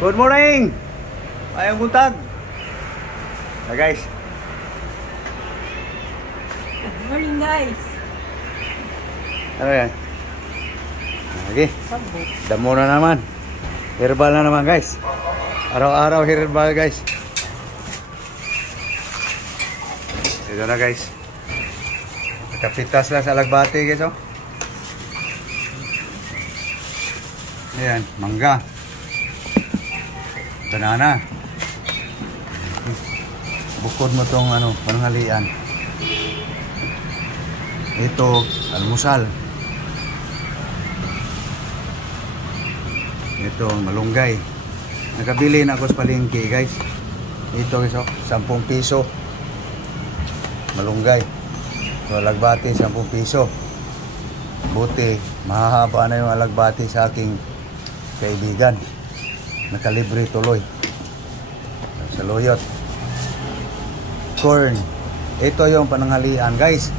Good morning! Mayang buntag! Na guys. Good morning guys! Ano yan? Lagi. Damo na naman. Herbal na naman guys. Araw-araw herbal guys. Ito na guys. Kapitas lang sa Alagbati guys oh. Ayan, mangga. Banana. Bukod mo tong ano, pananghalian. Ito, almusal. Ito, malunggay. Nakabili na ako sa palengke guys. Ito guys, 10 piso. Malunggay. So, Alagbati, 10 piso. Buti, mahahaba na yung Alagbati sa aking kaibigan. Nakalibre tuloy. Sa Loyot. Corn. Ito yung pananghalian guys.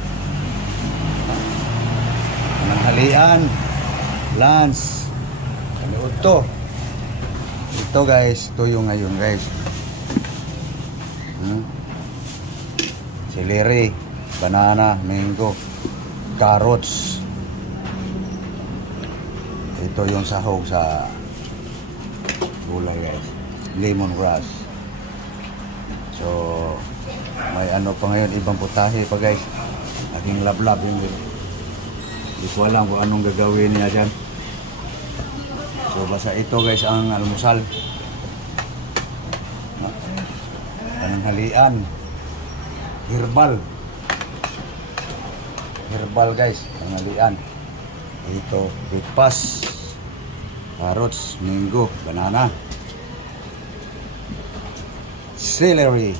Pananghalian. Lunch. Ito. Ito guys. Ito yung ngayon guys. Celery. Banana. Mango. Carrots. Ito yung sahog sa gulay guys. Lemongrass. So may ano pa ngayon, ibang putahe pa guys. Aking lablab yung hindi ko alam kung anong gagawin niya dyan. So basta ito guys ang almusal. Pananghalian. Herbal. Herbal guys. Pananghalian. Ito breakfast. Carrots, mango, banana, celery.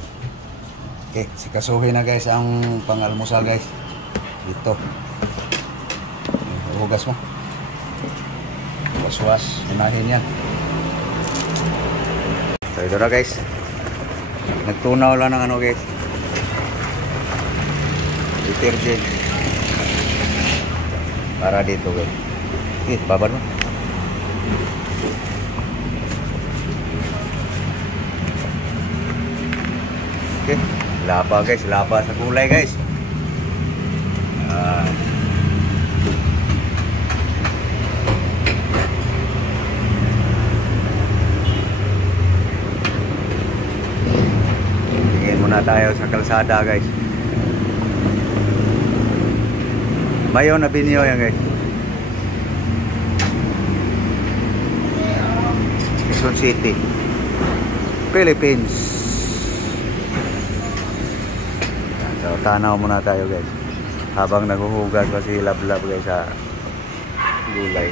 Okay, sikasuhin na guys ang pang-almusal guys. Ito. Hugas mo. Was-was, unahin yan. So ito na guys. Nagtunaw lang ng ano guys. Detergent. Para dito guys. Okay, babad mo. Okay, laba guys, laba sa gulay guys. Tingin muna tayo sa kalsada guys. Mayo na binyo yan guys. Quezon City, Philippines. So, tanaw muna tayo guys. Habang naghuhugas pa si Lablab guys sa gulay.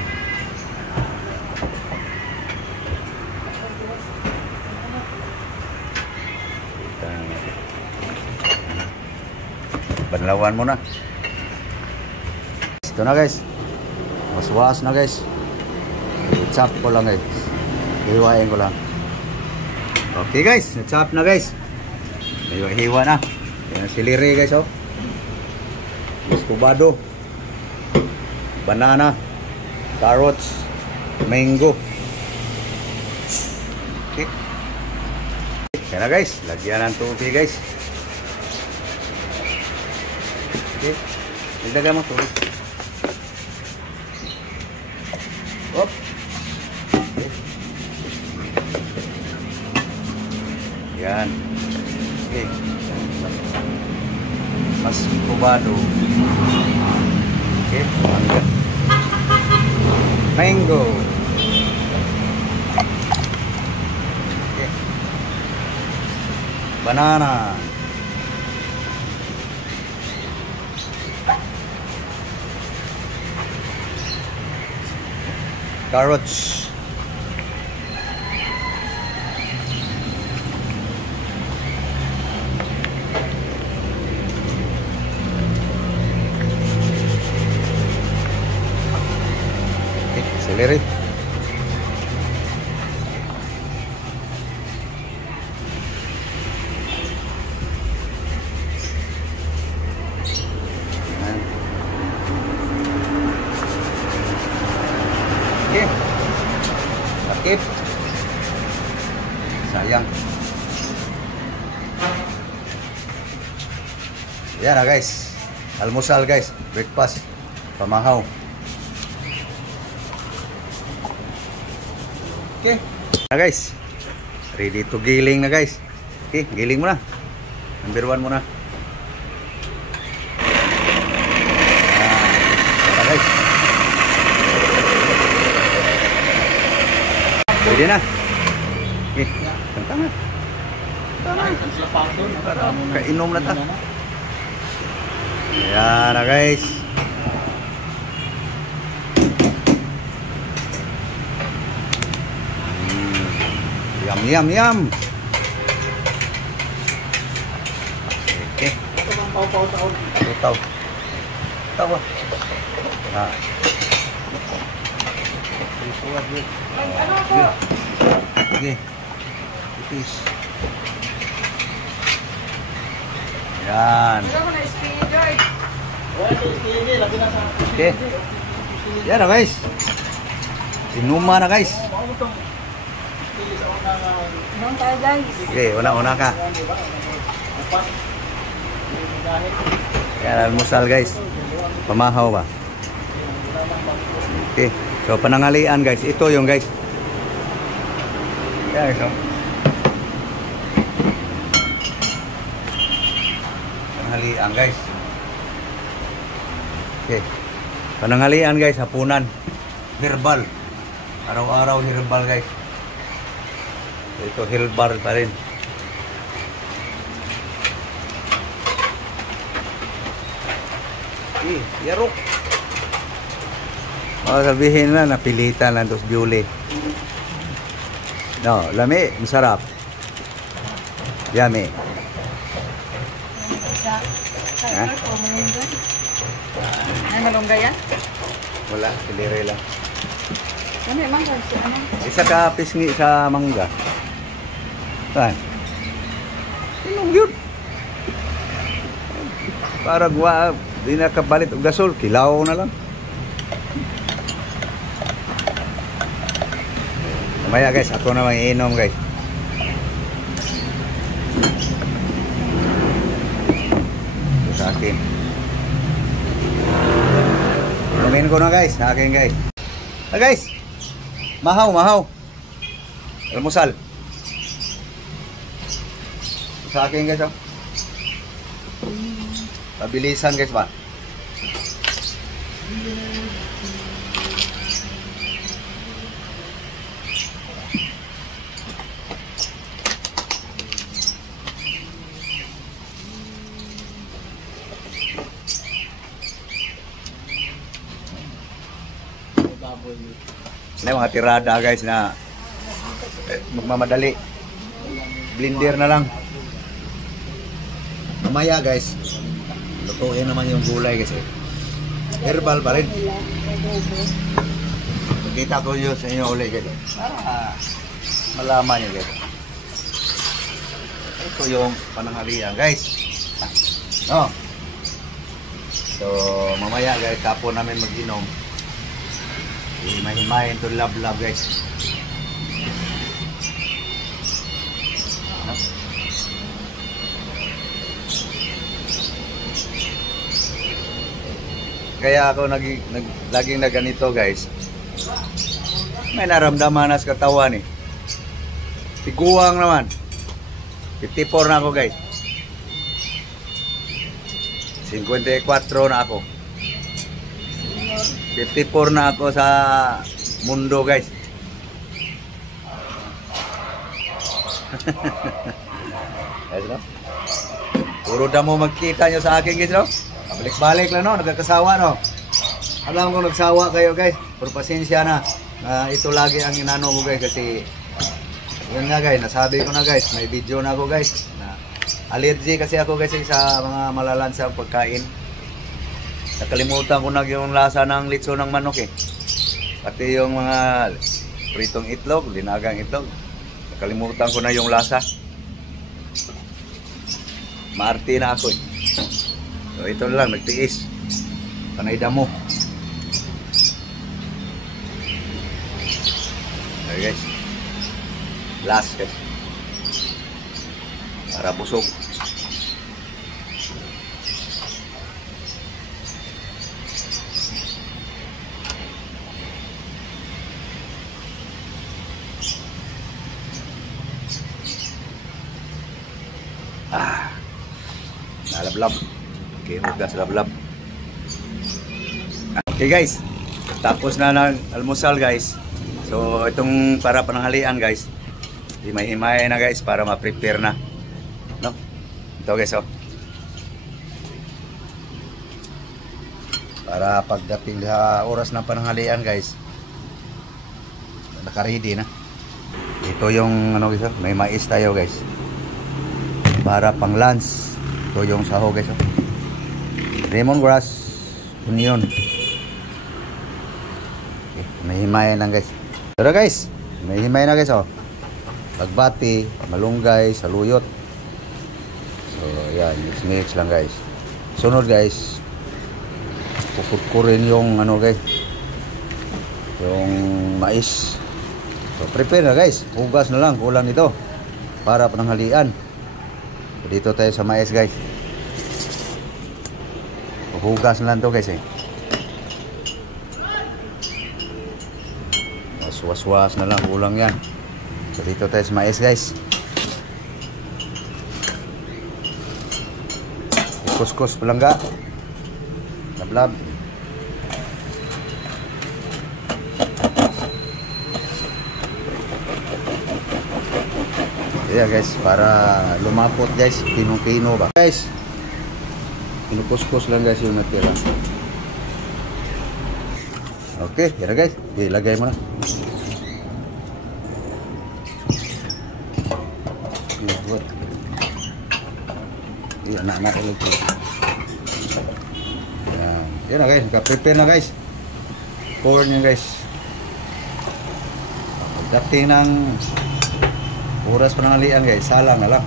Banlawan muna. Ito na guys. Was-was na guys. I-chop ko lang guys. Hiwain ko lang. Okay guys, na-chop na guys. Hiwa na. Yan ang celery guys oh. Escobado. Banana. Carrots. Mango. Okay. Yan na guys. Lagyan ng tubig guys. Okay. Ilagay mo tubig. Op. Okay. Yan. Okay. Mas kubado. Okay, mangga. Mango. Okay. Banana. Carrots. Celery. Okay. Sakit. Sayang. Yan na guys. Almusal guys. Breakfast. Pamahaw. Okay. Na guys. Ready to giling na guys. Okay, giling mo na. Number 1 muna. Guys. Pwede na. Okay, kanta na. Kainom na ta. Ayan na guys. Yum, yum, yum. Okay. Tutaw. Tawa. Ah. Ano po? Okay. Ipis. Yan. Ano mo na spinny, George? Okay. Yan na guys. Inuma na guys. Anong tayo guys? Okay, una ka. Yan, almusal guys. Pamahaw ba? Okay. So, panangalian guys. Ito yung guys. Yan guys. Panangalian guys. Okay. Panangalian guys. Hapunan. Herbal. Araw-araw herbal guys. Ito herbal pa rin. Yarok. Sabihin na, napilitan lang tos Julie. No, lami, masarap. Yummy. Ha? Ay, malunggay yan? Wala, silire lang. Ano yung kasi ano? Isa ka pisngi sa mangga. Saan? Inong yun. Para guwa, di na kapalit og gasol, kilaw na lang. Mamaya guys, ako na mag-iinom guys. Ito sa akin. Inumin ko na guys, sa akin guys. Guys, mahaw, mahaw. Almusal. Sa akin guys, oh. Pabilisan guys ba? May mga tirada guys na magmamadali. Blender na lang. Mamaya guys, lutuin naman yung gulay kasi herbal pa rin. Magkita ko yun sa inyo ulit guys. Para malaman nyo guys. Ito yung pananghalian guys. No. So mamaya guys, tapon namin mag-inom. Himay-himayin to love guys. Kaya ako laging na ganito guys. May naramdaman na sa katawan eh. Tiguang naman. 54 na ako guys. 54 na ako. 54 na ako sa mundo guys. Guys, no? Puro damo magkita nyo sa akin guys, no? Balik-balik lang, no? Nagkakasawa, no? Alam ko nagsawa kayo guys. Pero pasensya na. Ito lagi ang inano ko guys kasi yun nga guys, nasabi ko na guys, may video na ako guys na allergy kasi ako guys sa mga malalansang pagkain. Nakalimutan ko na yung lasa ng litso ng manok eh. Pati yung mga pritong itlog, linagang itlog. Nakalimutan ko na yung lasa. Maarte na ako eh. So ito lang, nagtiis. Panay damo. Okay guys. Last guys. para busog. Nalablab. Okay, hugas lablab. Okay guys, tapos na ng almusal guys. So itong para pananghalian guys, himay-himay na guys para ma-prepare na, no? Ito guys, oh, para pagdating sa oras ng pananghalian guys, naka-ready na. Ito yung ano guys, oh, may mais tayo guys para pang lunch. Ito yung sahog guys, oh. Lemongrass, onion. Okay, may himay na guys. Pero guys, may himay na guys, oh. Pagbati, malunggay, saluyot. So yan, mix lang guys. Sunod guys, kukurin yung ano guys, yung mais. So prepare na guys, hugas na lang, kulang nito para pananghalian. Dito tayo sa mais guys. Hugas na lang to guys, eh. Was-was na lang, kulang yan. So dito tayo sa mais guys. Kuskus palangga. Lablab. Yeah guys, para lumapot guys, pinong-pino ba guys. Pinukuskus lang guys yung natira. Okay, yan na guys, ilagay mo na. Good. Yan na ulit. Yan na guys, naka-prepare na guys. Corn yan guys. Pagdating ng oras pananghalian guys, salang na lang.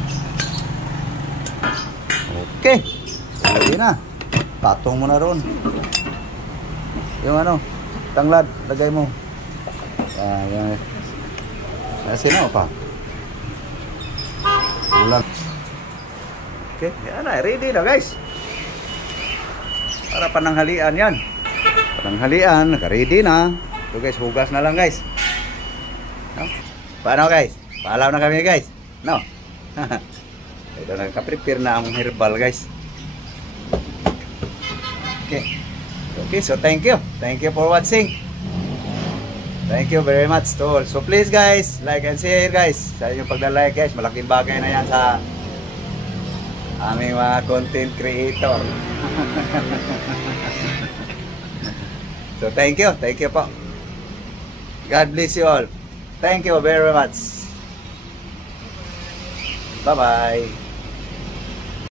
Okay, lagay na. Patong mo na ron. Yung ano, tanglad, lagay mo. Yan. Sino pa? Ulang. Okay, yan na, ready na guys. Para pananghalian yan. Pananghalian, naka-ready na. So guys, hugas na lang guys. No? Paano guys? Paalam na kami guys. No. Ito nagka-prepare na ang herbal guys. Okay. Okay, so thank you. Thank you for watching. Thank you very much to all. So please guys, like and share guys. Sa inyong pagla-like guys, malaking bagay na yan sa aming mga content creator. So thank you po. God bless you all. Thank you very much. Bye-bye.